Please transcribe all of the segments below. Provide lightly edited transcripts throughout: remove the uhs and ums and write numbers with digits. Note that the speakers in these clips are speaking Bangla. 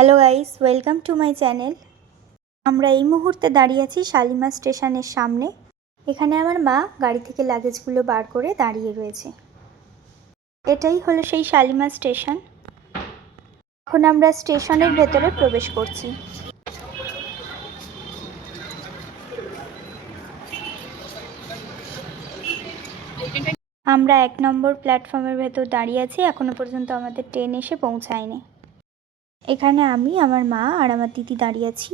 Hello guys, welcome to my channel. আমরা এই মুহূর্তে দাঁড়িয়ে আছি শালিমার স্টেশনের সামনে। এখানে আমার মা গাড়ি থেকে লাগেজগুলো বার করে দাঁড়িয়ে রয়েছে। এটাই হলো সেই শালিমার স্টেশন। এখন আমরা স্টেশনের ভেতরে প্রবেশ করছি। আমরা 1 নম্বর প্ল্যাটফর্মের ভেতর দাঁড়িয়ে আছি। এখনো পর্যন্ত আমাদের ট্রেন এসে পৌঁছায়নি। এখানে আমি, আমার মা আর আমার দিদি দাঁড়িয়ে আছি।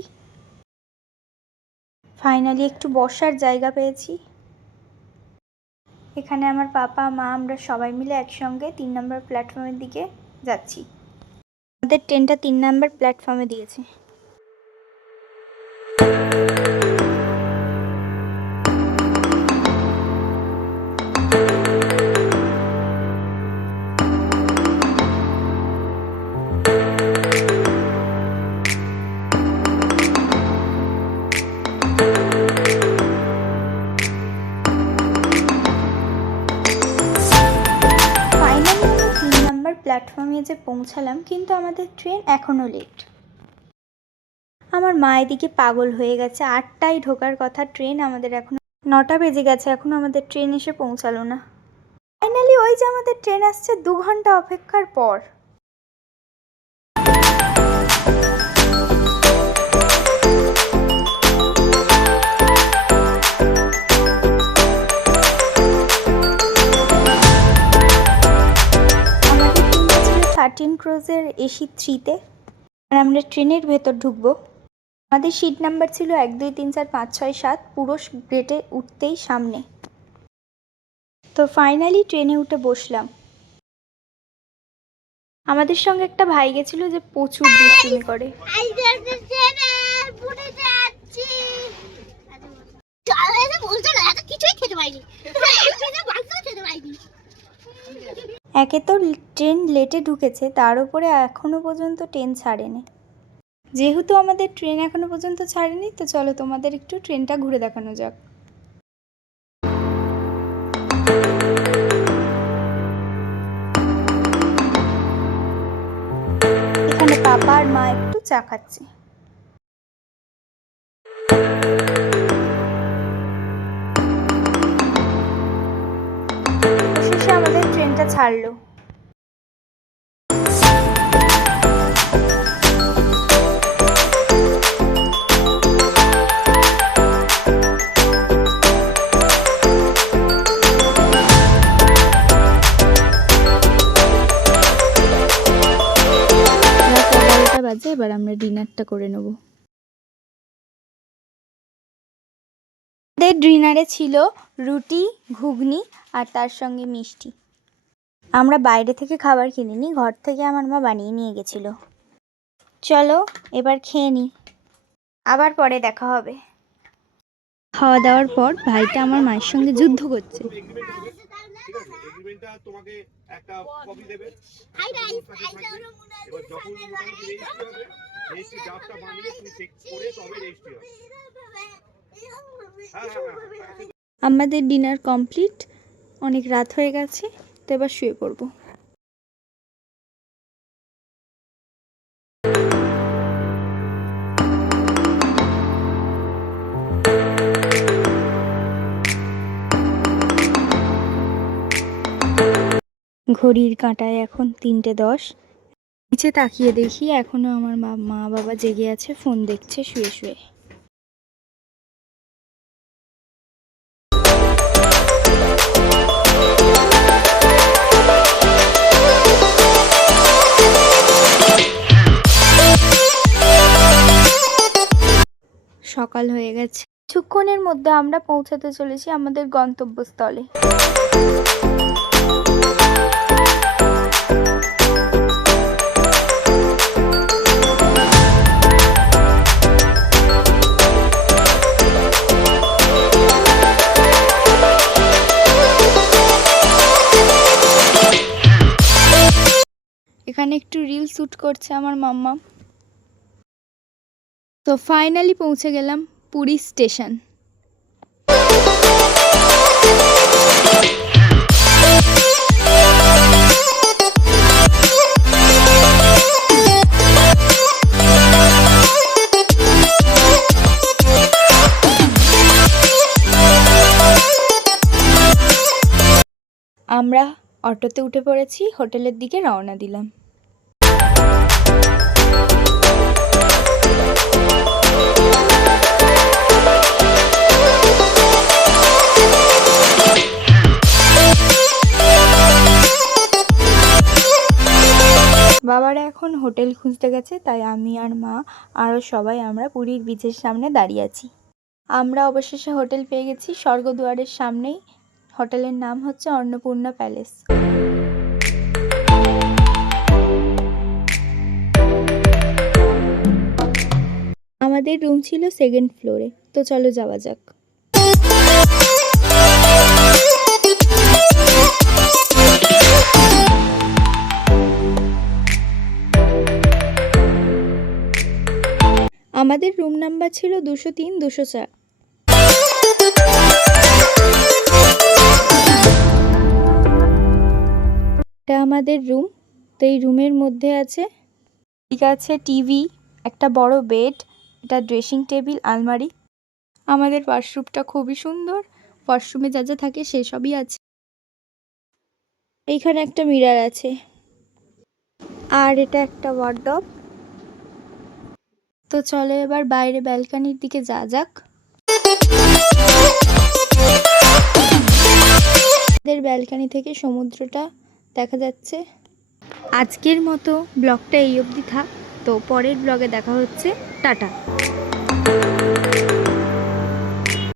ফাইনালি একটু বসার জায়গা পেয়েছি। এখানে আমার পাপা, মা, আমরা সবাই মিলে একসঙ্গে 3 নম্বর প্ল্যাটফর্মের দিকে যাচ্ছি। আমাদের ট্রেনটা 3 নম্বর প্ল্যাটফর্মে দিয়েছে। প্ল্যাটফর্মে যে পৌঁছালাম, কিন্তু আমাদের ট্রেন এখনও লেট। আমার মা এদিকে পাগল হয়ে গেছে। 8টায় ঢোকার কথা ট্রেন, আমাদের এখনো 9টা বেজে গেছে, এখনও আমাদের ট্রেন এসে পৌঁছালো না। ফাইনালি ওই যে আমাদের ট্রেন আসছে 2 ঘন্টা অপেক্ষার পর। ক্রোজের AC 3-তে, আর আমরা ট্রেনের ভেতর ঢুকবো। আমাদের সিট নাম্বার ছিল 1 2 3 4 5 6 7, পুরো গেটে উঠতেই সামনে। তো ফাইনালি ট্রেনে উঠে বসলাম। আমাদের সঙ্গে একটা ভাই গেছিল যে প্রচুর দুষ্টুমি করে। একে তো ট্রেন লেটে ঢুকেছে, তার উপরে এখনো পর্যন্ত ট্রেন ছাড়েনি। যেহেতু আমাদের ট্রেন এখনো পর্যন্ত ছাড়েনি, তো চলো তোমাদের একটু ট্রেনটা ঘুরে দেখানো যাক। এখানে পাপা আর মা একটু চা খাচ্ছে। শেষে আমাদের ট্রেনটা ছাড়লো। এবার আমরা ডিনারটা করে নেব। আমাদের ডিনারে ছিল রুটি, ঘুগনি আর তার সঙ্গে মিষ্টি। আমরা বাইরে থেকে খাবার কিনিনি, ঘর থেকে আমার মা বানিয়ে নিয়ে গেছিল। চলো এবার খেয়ে নিই, আবার পরে দেখা হবে। খাওয়া দাওয়ার পর ভাইটা আমার মায়ের সঙ্গে যুদ্ধ করছে। তোমাকে একটা কপি দেবে। এবার যখন রেজিস্ট্রি ড্রাফটটা বানিয়ে তুমি চেক করে তবে রেজিস্ট্রি হবে। আমাদের ডিনার কমপ্লিট, অনেক রাত হয়ে গেছে, তো এবার শুয়ে পড়ব। ঘড়ির কাঁটায় এখন 3টে 10। নিচে তাকিয়ে দেখি এখনো আমার মা বাবা জেগে আছে, ফোন দেখছে শুয়ে শুয়ে। সকাল হয়ে গেছে। কিছুক্ষণের মধ্যে আমরা পৌঁছাতে চলেছি আমাদের গন্তব্যস্থলে। এখানে একটু রিল শ্যুট করছে আমার মাম্মা। তো ফাইনালি পৌঁছে গেলাম পুরী স্টেশন। আমরা অটোতে উঠে পড়েছি, হোটেলের দিকে রওনা দিলাম। বাবারা এখন হোটেল খুঁজতে গেছে, তাই আমি আর মা আরও সবাই আমরা পুরীর বিচের সামনে দাঁড়িয়ে আছি। আমরা অবশেষে হোটেল পেয়ে গেছি স্বর্গদুয়ারের সামনেই। হোটেলের নাম হচ্ছে অন্নপূর্ণা প্যালেস। আমাদের রুম ছিল সেকেন্ড ফ্লোরে, তো চলো যাওয়া যাক। আমাদের রুম নাম্বার ছিল 203, 204। এটা আমাদের রুম। তো এই রুমের মধ্যে আছে টিভি, একটা বড় বেড, এটা ড্রেসিং টেবিল, আলমারি। আমাদের ওয়াশরুমটা খুবই সুন্দর, ওয়াশরুমে যা যা থাকে সেসবই আছে। এইখানে একটা মিরর আছে, আর এটা একটা ওয়ার্ডরোব। তো চলো এবার বাইরে ব্যালকনির দিকে যাওয়া যাক। আমাদের ব্যালকনি থেকে সমুদ্রটা দেখা যাচ্ছে। আজকের মতো ব্লগটা এই অবধি থাক, তো পরের ব্লগে দেখা হচ্ছে। টাটা।